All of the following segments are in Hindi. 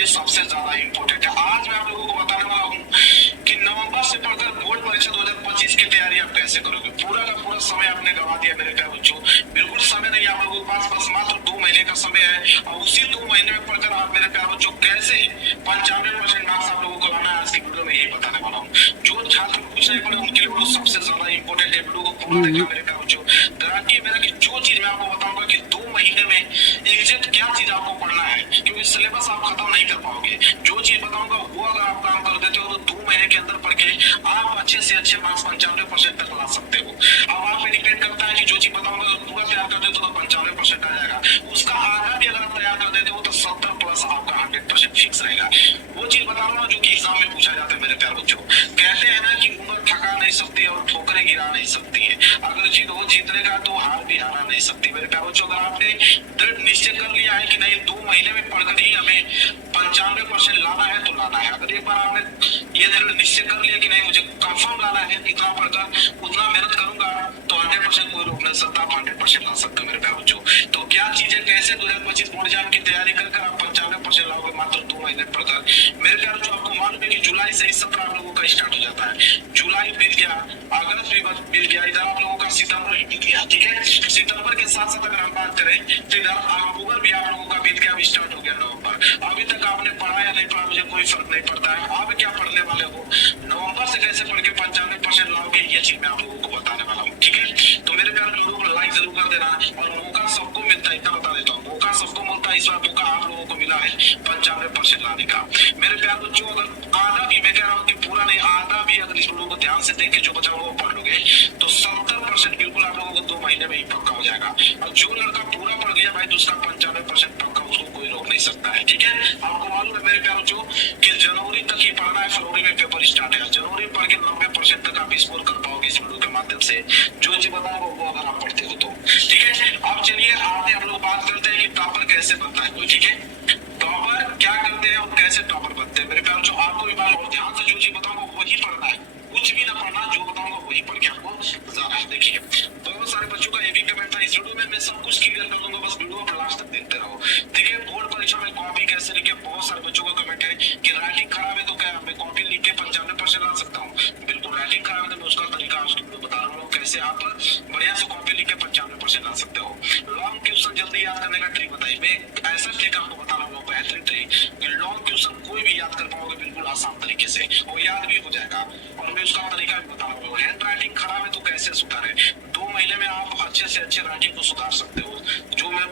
लिए सबसे ज्यादा इम्पोर्टेंट है। आज मैं आप लोगों को बताने वाला हूँ कि नवंबर से पढ़कर बोर्ड परीक्षा 2025 की तैयारी आप कैसे करोगे। पूरा का पूरा समय आपने गवा दिया मेरे प्यारे बच्चों, बिल्कुल समय नहीं आप लोगों के पास, बस मात्र 2 महीने का समय है और उसी 2 महीने में पढ़कर आप मेरे प्यारे बच्चों कैसे 95% मार्क्स आप लोगों को लाना है, आज की वीडियो में यही बताने वाला हूँ। जो छात्र कुछ नहीं पढ़े उनके लिए वीडियो सबसे ज्यादा इम्पोर्टेंट है। वीडियो को पूरा देखना मेरे प्यारे बच्चों। गारंटी है मेरा कि जो चीज मैं आपको बताऊंगा कि 2 महीने में एग्जैक्ट क्या चीज आपको पढ़ना है, क्योंकि सिलेबस आप खत्म नहीं कर पाओगे। जो चीज बताऊंगा वो अगर आप काम कर देते हो तो 2 महीने के अंदर पढ़ के आप अच्छे से अच्छे मार्क्स 95% तक ला सकते हो। अब आप पे डिपेंड करता है कि जो चीज बताऊंगा अगर पूरा तैयार कर देते हो तो 95% आ जाएगा, उसका आधा भी अगर आप तैयार कर देते हो तो 70 प्लस आपका 100% फिक्स रहेगा। वो चीज बता रहा हूँ जो कि एग्जाम में पूछा जाता है मेरे प्यारे बच्चों। कहते हैं ना कि उम्र थका नहीं सकती और ठोकरें गिरा नहीं सकती है, अगर जीत वो जीतने तो हार भी हारा नहीं सकती मेरे प्यारे बच्चों। अगर आपने दृढ़ निश्चय कर लिया है कि नहीं 2 महीने में पढ़कर ही हमें 95% लाना है तो लाना है। अगर एक बार आपने ये दृढ़ निश्चय कर लिया कि नहीं मुझे कंफर्म लाना है, इतना पढ़कर उतना मेहनत करूंगा तो 100% कोई रोक नहीं सकता, आप 100% ला सकते हो मेरे प्यारे बच्चों। तो क्या चीजें कैसे 2025 बोर्ड एग्जाम की तैयारी कर आप 95% लाओगे मात्र 2 महीने पढ़कर। मेरे प्यारे बच्चों आपको मालूम है कि जुलाई से इस सत्र आप लोगों का स्टार्ट हो जाता है। जुलाई बीत गया, अगस्त भी बीत गया, इधर आप लोगों का सितंबर भी बीत गया, ठीक है। सितंबर के साथ साथ अगर हम बात करें तो इधर अक्टूबर भी आप लोगों का बीत गया, स्टार्ट हो गया नवंबर। अभी तक आपने पढ़ा या नहीं पढ़ा मुझे कोई फर्क नहीं पड़ता है, आप क्या पढ़ने वाले हो, नवंबर से कैसे पढ़ के 95% लाओगे ये चीज मैं आप लोगों को बताने वाला हूँ, ठीक है। तो मेरे प्यारे वीडियो को लाइक जरूर कर देना, और मौका सबको मिलता है, इतना बता देता हूँ, मौका सबको मिलता है, इस बार मौका आप लोगों को मिला है 95% लाने का। मेरे प्यारे बच्चों अगर आधा भी, मैं कह रहा हूँ कि पूरा नहीं, आधा भी अगर इस वीडियो को ध्यान से देख के जो बचा वो पढ़ लोगे तो 70% बिल्कुल आप लोगों को 2 महीने में ही पक्का हो जाएगा। और जो लड़का पूरा पढ़ लिया भाई तो उसका 95% पक्का, उसको कोई रोक नहीं सकता है, ठीक है। आपको मालूम है मेरे प्यारे बच्चों कि जनवरी तक ही पढ़ना है, फरवरी में पेपर स्टार्ट है। जनवरी में पढ़ के 90% तक आप स्कोर कर पाओगे इस वीडियो के माध्यम से, जो चीज बताऊंगा वो अगर आप पढ़ते हो तो, ठीक है। अब चलिए आते हम लोग बात करते हैं कि टॉपर कैसे बनता है कोई, ठीक है। टॉपर क्या करते हैं और कैसे टॉपर बनते हैं मेरे प्यारे बच्चों, आपको भी मालूम, ध्यान से जो चीज बताऊंगा वही पढ़ना है, कुछ भी ना पढ़ना, जो बताऊंगा वही पढ़ के आपको जाना है। देखिए बहुत सारे बच्चों का ये भी कमेंट था, इस वीडियो में मैं सब कुछ क्लियर कर दूंगा, बस वीडियो पर लास्ट तक देखते रहो, ठीक है। बोर्ड परीक्षा में कॉपी कैसे लिखे, बहुत सारे बच्चों का कमेंट है कि राइटिंग खराब है तो क्या मैं कॉपी लिख के 95% ला सकता हूँ। बिल्कुल राइटिंग खराब है तो मैं उसका तरीका आज बता रहा हूँ कैसे आप बढ़िया से कॉपी लिख के 95% ला सकते हो। लॉन्ग क्वेश्चन जल्दी याद करने का ट्रिक बताइए, मैं ऐसा ट्रिक आपको बता रहा हूँ, बेहतरीन ट्रिक। लॉन्ग क्वेश्चन कोई भी याद कर पाओगे बिल्कुल आसान तरीके से, वो याद भी हो जाएगा, और मैं उसका तरीका भी बता रहा हूँ। हैंड राइटिंग खराब है तो कैसे सुधारे, 2 महीने में आप अच्छे से अच्छे राइटिंग को सुधार सकते हो, जो मैं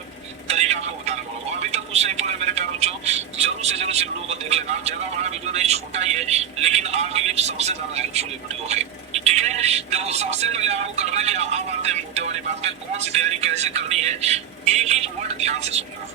तरीका आपको बता रहा हूँ। अभी तक कुछ नहीं पढ़े मेरे प्यारे बच्चों, जरूर से जरूर इस वीडियो को देख लेना, ज्यादा बड़ा वीडियो नहीं, छोटा ही है, लेकिन आपके लिए सबसे ज्यादा हेल्पफुल वीडियो है, ठीक है। देखो सबसे पहले आपको करना क्या, अब आते हैं मोटे वाली बात पे, कौन सी तैयारी कैसे करनी है, एक ही वर्ड ध्यान से सुनना।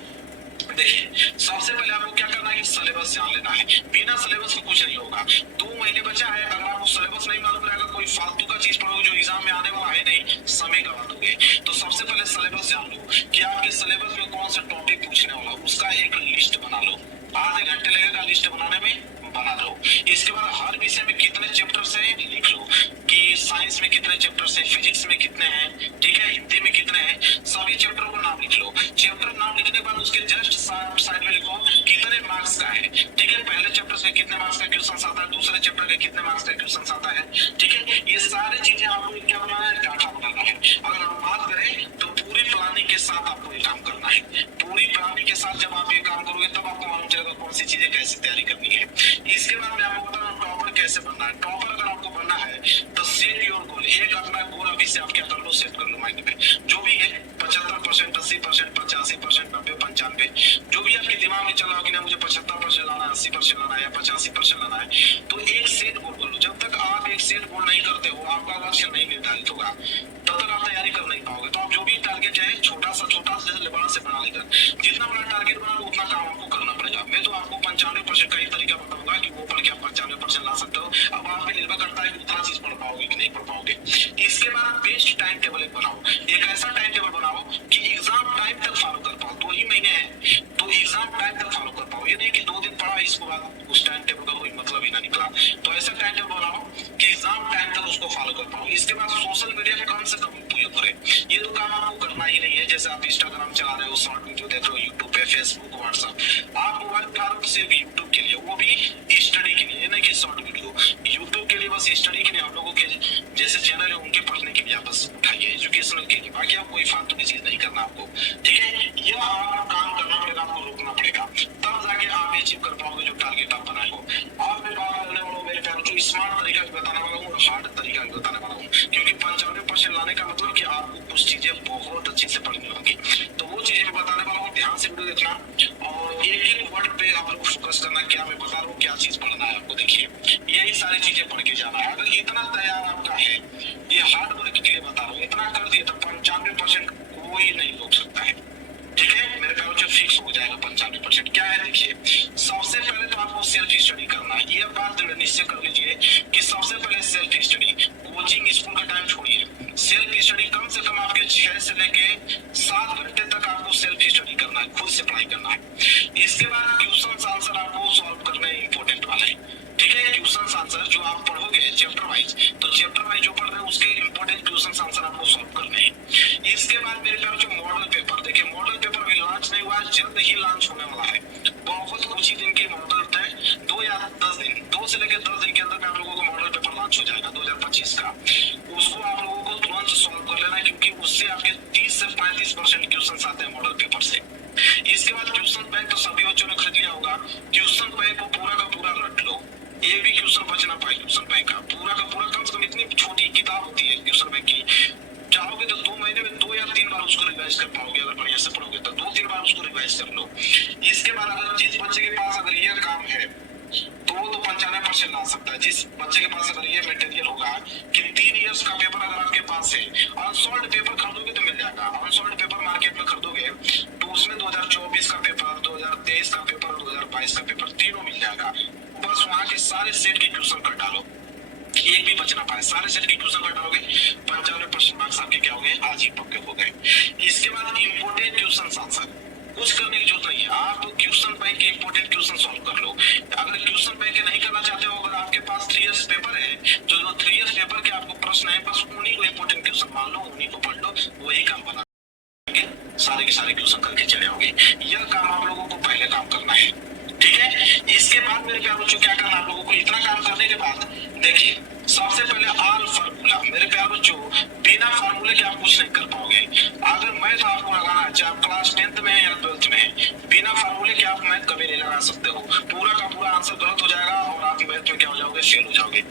देखिए सबसे पहले आपको क्या करना है, सिलेबस जान लेना है, बिना सिलेबस के कुछ नहीं होगा। 2 महीने बचा है, अगर आपको सिलेबस नहीं मालूम रहेगा कोई फालतू का चीज पढ़ोगे जो एग्जाम में आने वाला है नहीं, समय गवा दोगे। तो सबसे पहले सिलेबस जान लो कि आपके सिलेबस में कौन सा टॉपिक पूछने वाला, उसका एक लिस्ट बना लो, आधे घंटे लगेगा लिस्ट बनाने में, बना दो। इसके बाद हर विषय में कितने चैप्टर्स हैं लिख लो, कि साइंस में कितने चैप्टर्स हैं, फिजिक्स में कितने हैं, ठीक है, हिंदी में कितने हैं, सभी चैप्टर को नाम लिख लो। चैप्टर नाम लिखने के बाद उसके जस्ट साइड में लिखो कितने मार्क्स का है, ठीक है। पहले चैप्टर से कितने मार्क्स का क्वेश्चन आता है, दूसरे चैप्टर के कितने मार्क्स का क्वेश्चन आता है, ठीक है। ये सारी चीजें आपको क्या बनाना है, डाटा बनाना है। अगर हम बात करें तो पूरी प्लानिंग के साथ आपको ये काम करना है, पूरी प्लानिंग के साथ जब आप ये काम करोगे तब आपको मालूम चलेगा कौन सी चीजें कैसे तैयारी करनी है। इसके बाद मैं आपको बता रहा हूँ टॉपर कैसे बनना है। टॉपर अगर आपको बनना है तो सेट योर गोल, एक अपना गोल अभी से आप क्या कर लो, सेट कर लो माइंड में, जो भी है 75%, 80%, 85%, 90, 95, जो भी आपके दिमाग में चल रहा हो कि ना मुझे 75% लाना है, 80% लाना है या 85% लाना है, तो एक सेट गोल कर लो। जब तक आप एक सेट गोल नहीं करते हो, आपका लक्ष्य नहीं निर्धारित होगा, तब तक आप तैयारी कर नहीं पाओगे। तो आप जो भी टारगेट है छोटा से बड़ा से बना लेकर, जितना बड़ा टारगेट बना लो उतना काम आपको करना पड़ेगा। मैं तो आपको 95% का ही तरीका बताऊंगा कि वो पढ़ के आप 95% ला सकते हो। अब आप पे निर्भर करता है कि उतना चीज पढ़ पाओगे कि नहीं पढ़ पाओगे। इसके बाद बेस्ट टाइम टेबल एक बनाओ, एक ऐसा टाइम टेबल बनाओ कि एग्जाम टाइम तक फॉलो कर पाओ। 2 ही महीने हैं तो एग्जाम टाइम तक फॉलो कर पाओ, ये नहीं कि 2 दिन पढ़ा इसके बाद उस टाइम टेबल का कोई मतलब ही ना निकला। तो ऐसा टाइम टेबल बनाओ कि एग्जाम टाइम तक उसको फॉलो कर पाओ। इसके बाद सोशल मीडिया का कम से कम उपयोग करें, ये तो काम आपको करना ही नहीं है। जैसे आप इंस्टाग्राम चला रहे हो, शॉर्ट वीडियो देख रहे हो यूट्यूब पे, पे फेसबुक, व्हाट्सएप। आप मोबाइल उठा रहे हो सिर्फ यूट्यूब के लिए, वो भी स्टडी के लिए, नहीं कि शॉर्ट वीडियो। यूट्यूब के लिए बस स्टडी के लिए, हम लोगों के जैसे चैनल है उनके पढ़ने के लिए आप बस उठाइए, एजुकेशनल के लिए। बाकी आप कोई फालतू की चीज नहीं करना आपको, ठीक है। यह आप काम करना पड़ेगा, आपको रोकना पड़ेगा, तब जाके आप अचीव कर पाओगे जो टारगेट आप बनाए हो। आप मैं बात करने वाला हूँ मेरे प्यारों, जो स्मार्ट तरीका भी बताने वाला हूँ और हार्ड तरीका भी बताने वाला हूँ, क्योंकि 95% लाने का मतलब कि आपको कुछ चीजें बहुत अच्छी से पढ़नी होगी। तो वो चीजें मैं बताने वाला हूँ, ध्यान से वीडियो देखना और एक एक वर्ड पे आप लोग फोकस करना, क्या मैं बता रहा हूँ, क्या चीज पढ़ना है आपको। देखिए यही सारी चीजें पढ़ के जाना है। अगर इतना तैयार आपका है, ये हार्ड वर्क के लिए बता रहा हूँ, इतना कर दिए तो 95% कोई नहीं रोक सकता है, ठीक है। मेरे प्यारों से फिक्स हो जाएगा 95%। क्या है देखिए, सबसे पहले तो आपको सेल्फ स्टडी करना है। ये बात निश्चय कर लीजिए कि सबसे पहले सेल्फ स्टडी, कोचिंग स्कूल का टाइम छोड़िए, सेल्फ स्टडी कम से कम आपके 6 से लेके 7 घंटे तक आपको सेल्फ स्टडी करना है, खुद से पढ़ाई करना है। इसके बाद क्वेश्चन आंसर आपको सॉल्व करना है, इंपॉर्टेंट वाला है, ठीक है। क्वेश्चन आंसर जो आप पढ़ोगे चैप्टर वाइज, तो चैप्टर वाइज जो पढ़ रहे हैं उसके इंपॉर्टेंट क्वेश्चन आंसर आपको सॉल्व करने हैं। इसके बाद मेरे प्यार जो मॉडल पेपर, देखिए मॉडल पेपर अभी लॉन्च नहीं हुआ है, जल्द ही लॉन्च होने वाला है। बहुत कुछ ही दिन की मॉडल है, 2 या 10 दिन, 2 से लेकर 10 दिन के अंदर में आप लोगों को मॉडल पेपर लॉन्च हो जाएगा 2025 का। उसको आप लोगों को तुरंत सॉल्व कर लेना है, क्योंकि उससे आपके 30 से 35% क्वेश्चन आते हैं मॉडल पेपर से। इसके बाद क्वेश्चन बैंक तो सभी बच्चों ने खरीद लिया होगा, क्वेश्चन बैंक को पूरा का पूरा रट लो, ये भी क्वेश्चन बच ना पाए क्वेश्चन बैंक का पूरा कम से कम। इतनी छोटी किताब होती है क्वेश्चन बैंक की, चाहोगे तो 2 महीने में 2 या 3 बार उसको रिवाइज कर पाओगे। अगर बढ़िया से पढ़ोगे तो 2-3 बार उसको रिवाइज कर लो। इसके बाद अगर जिस बच्चे के पास अगर ये काम है तो 95% ला सकता है। जिस बच्चे के पास अगर ये मटेरियल होगा कि 3 इयर्स का पेपर अगर आपके पास है, अनसॉल्व्ड पेपर खरीदोगे तो मिल जाएगा। अनसॉल्व्ड पेपर मार्केट में खरीदोगे तो उसमें 2024 का पेपर, 2023 का पेपर, 2022 का पेपर तीनों मिल जाएगा। बस वहाँ के सारे सेट के क्वेश्चन कर डालो, एक भी बच ना पाए, सारे सेट के क्वेश्चन कर डालोगे, 95% मार्क्स आपके क्या हो गए, आज ही पक्के हो गए। इसके बाद इंपोर्टेंट क्वेश्चन आंसर, कुछ करने की जरूरत नहीं है, आप क्वेश्चन बैंक के इंपोर्टेंट क्वेश्चन सॉल्व कर लो। अगर क्वेश्चन बैंक नहीं करना चाहते हो, अगर आपके पास 3 इयर्स पेपर है, तो जो 3 इयर्स पेपर के आपको प्रश्न है, बस उन्हीं को इंपोर्टेंट क्वेश्चन मान लो, उन्हीं को पढ़ लो, वही काम बना सारे के सारे क्वेश्चन करके चले आओगे। यह काम आप लोगों को पहले काम करना है, ठीक है। इसके बाद मेरे प्यार बच्चों क्या करना आप लोगों को, इतना काम करने के बाद देखिए सबसे पहले ऑल फार्मूला। मेरे प्यार बच्चों बिना फार्मूले के आप कुछ नहीं कर पाओगे। अगर मैथ आपको लगाना है, चाहे आप क्लास 10th में है या 12th में है, बिना फार्मूले के आप मैथ कभी नहीं लगा सकते हो। पूरा का पूरा आंसर गलत हो जाएगा और आप मैथ में क्या हो जाओगे, फेल हो जाओगे।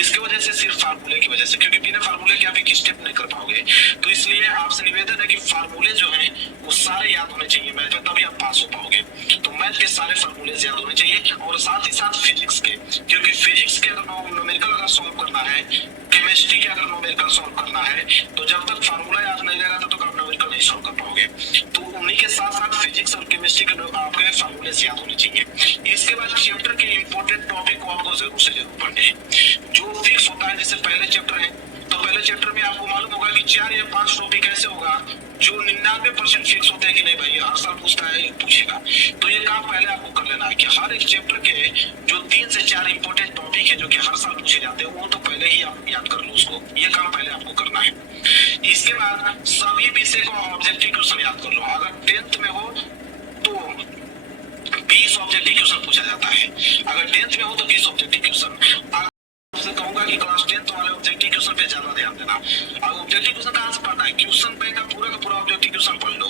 इसकी वजह से, सिर्फ फार्मूले की वजह से, क्योंकि बिना फार्मूले के आप एक स्टेप नहीं कर पाओगे। तो इसलिए आपसे निवेदन है कि फार्मूले जो है वो सारे याद होने चाहिए मैथ में, तभी आप पास हो पाओगे। तो मैथ के सारे फार्मूले याद होने चाहिए और साथ ही साथ फिजिक्स के, क्योंकि फिजिक्स के अगर न्यूमेरिकल अगर सॉल्व करना है, केमिस्ट्री के अगर न्यूमेरिकल सॉल्व करना है, तो जब तक फार्मूला याद नहीं रहेगा तब तक आप न्यूमेरिकल नहीं सॉल्व कर पाओगे। तो उन्हीं के साथ साथ फिजिक्स और केमिस्ट्री के आपके फार्मूले याद होने चाहिए। इसके बाद चैप्टर के इंपॉर्टेंट टॉपिक को आपको जरूर से जरूर पढ़ने हैं, जो फिक्स होता है। जैसे पहले चैप्टर है तो पहले चैप्टर में आपको मालूम होगा कि 4 या 5 टॉपिक ऐसे होगा जो 99% फिक्स होते हैं कि नहीं भाई हर साल पूछता है, पूछेगा। तो ये काम पहले आपको कर लेना है कि हर एक चैप्टर के जो 3 से 4 इंपॉर्टेंट टॉपिक है जो कि हर साल पूछे जाते हैं, वो तो पहले ही आप याद कर लो उसको। ये काम पहले आपको करना है। इसके बाद सभी विषय को ऑब्जेक्टिव क्वेश्चन याद कर लो। अगर 10th में हो तो 20 ऑब्जेक्टिव क्वेश्चन पूछा जाता है, अगर 10th में हो तो 20 ऑब्जेक्टिव क्वेश्चन। कहूंगा कि क्लास 10th वाले ऑब्जेक्टिव क्वेश्चन पे ज्यादा ध्यान देना। अब ऑब्जेक्टिव क्वेश्चन कहां से पढ़ना है, क्वेश्चन बैंक का पूरा ऑब्जेक्टिव क्वेश्चन पढ़ लो,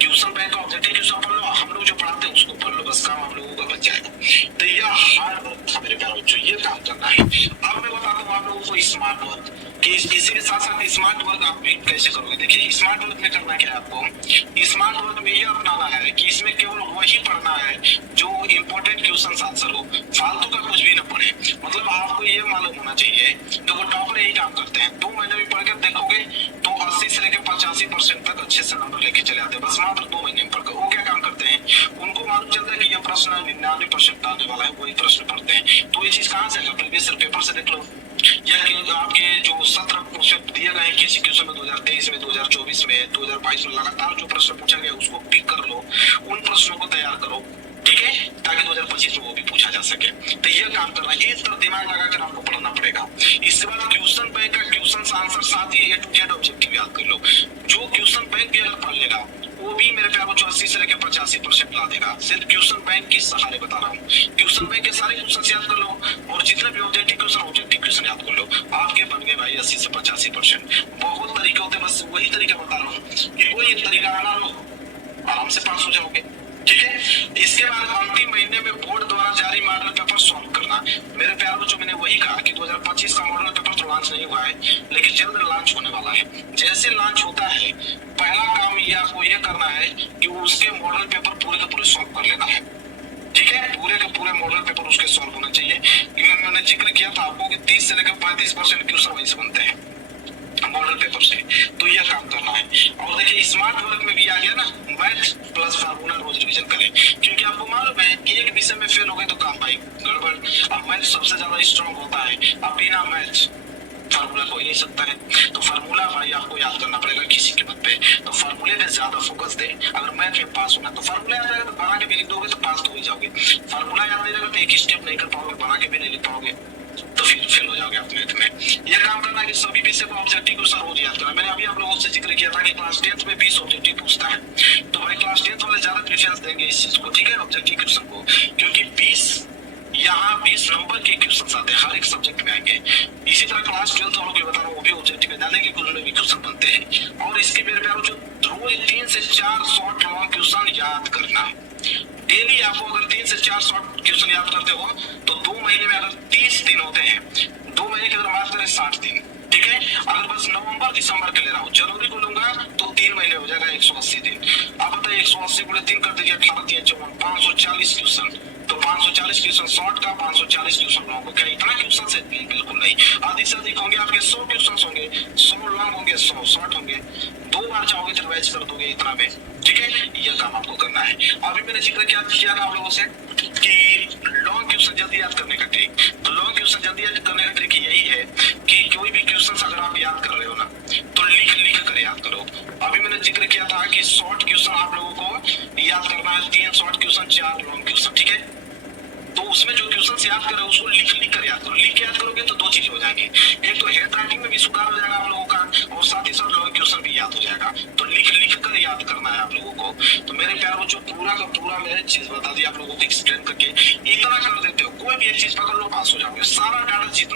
क्वेश्चन बैंक का ऑब्जेक्टिव क्वेश्चन पढ़ लो, हम लोग जो पढ़ाते हैं उसको पढ़ लो, बस काम हम लोगों का बच जाएगा। तो यह हार्ड वर्क था मेरे प्यारे बच्चों, ये काम करना है। अब मैं बताता हूँ आप लोगों को स्मार्ट वर्क, कि इसी के साथ साथ स्मार्ट वर्क आप कैसे करोगे। देखिए स्मार्ट वर्क में करना क्या है आपको, स्मार्ट वर्क में यह अपनाना है कि इसमें केवल वही पढ़ना है जो इंपॉर्टेंट क्वेश्चन आंसर हो, फालतू का कुछ भी न पढ़े। मतलब आपको ये मालूम होना चाहिए, देखो टॉपर यही काम करते हैं, 2 महीने में पढ़ कर देखोगे तो 80 से लेकर 85% तक अच्छे से नंबर लेके चले आते हैं, बस मात्र 2 महीने में पढ़कर। वो क्या काम करते हैं, उनको मालूम चलता है कि यह प्रश्न 99% आने वाला है, वही प्रश्न पढ़ते हैं। तो ये चीज कहाँ से आएगा, प्रीवियस पेपर से देख लो, या आपके जो 17 उसमें दिए गए किसी क्वेश्चन में 2023 में, 2024 में, 2022 में लगातार जो प्रश्न पूछा गया उसको पिक कर लो, उन प्रश्नों को तैयार करो, ठीक है, ताकि 2025 में वो भी पूछा जा सके। तो यह काम करना है, इस तरह दिमाग लगाकर आपको पढ़ना पड़ेगा। इसके बाद क्वेश्चन बैंक का क्वेश्चन आंसर साथ ही A to Z ऑब्जेक्टिव याद कर लो। जो क्वेश्चन बैंक भी अगर पढ़ लेगा वो भी मेरे प्यार बच्चों 80 से लेकर 85% ला देगा। सिर्फ क्वेश्चन बैंक के सहारे बता रहा हूँ। क्वेश्चन बैंक के सारे क्वेश्चन याद कर लो और जितने भी ऑब्जेक्टिव क्वेश्चन याद कर लो, आपके बन गए भाई 80 से 85%। बहुत तरीके होते हैं, बस वही तरीका बता रहा हूँ कि कोई एक तरीका बना लो, आराम से पास हो जाओगे। ठीक है, इसके बाद अंतिम महीने में बोर्ड द्वारा जारी मॉडल पेपर सॉल्व करना। मेरे प्यार बच्चों, मैंने वही कहा कि 2025 का मॉडल पेपर तो लॉन्च नहीं हुआ है, लेकिन जल्द लॉन्च होने वाला है। जैसे लॉन्च होता है, पहला काम ये आपको ये करना है कि उसके मॉडल पेपर पूरे के पूरे सॉल्व कर लेना है। ठीक है, पूरे के पूरे मॉडल पेपर उसके सॉल्व होना चाहिए। मैंने जिक्र किया था आपको कि 30 से लेकर 35% क्वेश्चन वहीं से बनते हैं मॉडल पेपर से, तो यह काम करना है। और देखिए स्मार्ट वर्क में भी आ गया ना, मैथ प्लस फार्मूला रोज रिवीजन करें, क्योंकि आपको मालूम है कि एक विषय में फेल हो गए तो काम भाई गड़बड़। अब मैथ सबसे ज्यादा स्ट्रॉन्ग होता है, अब बिना मैथ फार्मूला हो ही नहीं सकता है, तो फार्मूला भाई आपको याद करना पड़ेगा किसी कीमत पे। तो फार्मूले पे ज्यादा फोकस दे। अगर मैथ में पास होना तो फार्मूला याद रहेगा, तो बना के भी लिख दोगे तो पास तो हो जाओगे। फार्मूला याद नहीं रहेगा तो एक स्टेप नहीं कर पाओगे, बना के भी नहीं लिख पाओगे, तो फिर फेल हो जाओगे आप मैथ में। यह काम करना है कि सभी विषय को ऑब्जेक्टिव क्वेश्चन रोज याद करना। मैंने अभी आप लोगों से जिक्र किया था कि क्लास 10th में 20 ऑब्जेक्टिव पूछता है, तो भाई क्लास 10th वाले ज्यादा प्रेफरेंस देंगे इस चीज को, ठीक है, ऑब्जेक्टिव क्वेश्चन को, क्योंकि 20 नंबर के क्वेश्चन आते हैं, हर एक सब्जेक्ट में आएंगे। इसी तरह क्लास 12th वालों को बता रहा हूँ, वो भी ऑब्जेक्टिव में डालेंगे, कुछ भी क्वेश्चन बनते हैं। और इसके मेरे प्यारों जो रोज 3 से 4 शॉर्ट लॉन्ग क्वेश्चन याद करना। डेली आपको अगर 3 से 4 शॉर्ट क्वेश्चन याद करते हो तो 2 महीने में अगर 30 दिन होते हैं, 2 महीने के अगर बात करें 60 दिन। ठीक है, अगर बस नवंबर दिसंबर के ले रहा हूँ, जनवरी को लूंगा तो 3 महीने हो जाएगा 180 दिन। अब बताइए 180 गुणे 3 कर दीजिए, 18 3 54, 540 क्वेश्चन। तो 540 क्वेश्चन शॉर्ट का, 540 क्वेश्चन लॉन्ग। क्या इतना क्वेश्चन से? बिल्कुल नहीं, अधिक से अधिक होंगे आपके 100 क्वेश्चन होंगे, 100 लॉन्ग होंगे, 100 शॉर्ट होंगे। 2 बार चाहोगे तो रिवाइज कर दोगे इतना में। ठीक है, यह काम आपको करना है। अभी मैंने जिक्र किया ना आप लोगों से कि लॉन्ग क्वेश्चन जल्दी याद करने का ट्रिक। तो लॉन्ग क्वेश्चन जल्दी याद करने का ट्रिक यही है कि कोई भी क्वेश्चन अगर आप याद कर रहे हो ना, तो लिख कर याद करो। अभी मैंने जिक्र किया था कि शॉर्ट क्वेश्चन आप लोगों को याद करना है, 3 शॉर्ट क्वेश्चन 4 लॉन्ग क्वेश्चन। ठीक है, तो उसमें जो क्वेश्चन याद कर रहे हो उसको लिख कर याद करो। लिख के याद करोगे तो 2 चीजें हो जाएंगी, एक तो हैंड राइटिंग में भी सुधार हो जाएगा आप लोगों का, और साथ ही साथ लॉन्ग क्वेश्चन भी याद हो जाएगा। तो लिख कर याद करना है आप लोगों को। तो मेरे प्यार बच्चों, पूरा का पूरा मैंने चीज बता दी आप लोगों को एक्सप्लेन करके। इतना कर देते हो, कोई भी एक चीज पकड़ लो, पास हो जाओगे। सारा डाटा जितना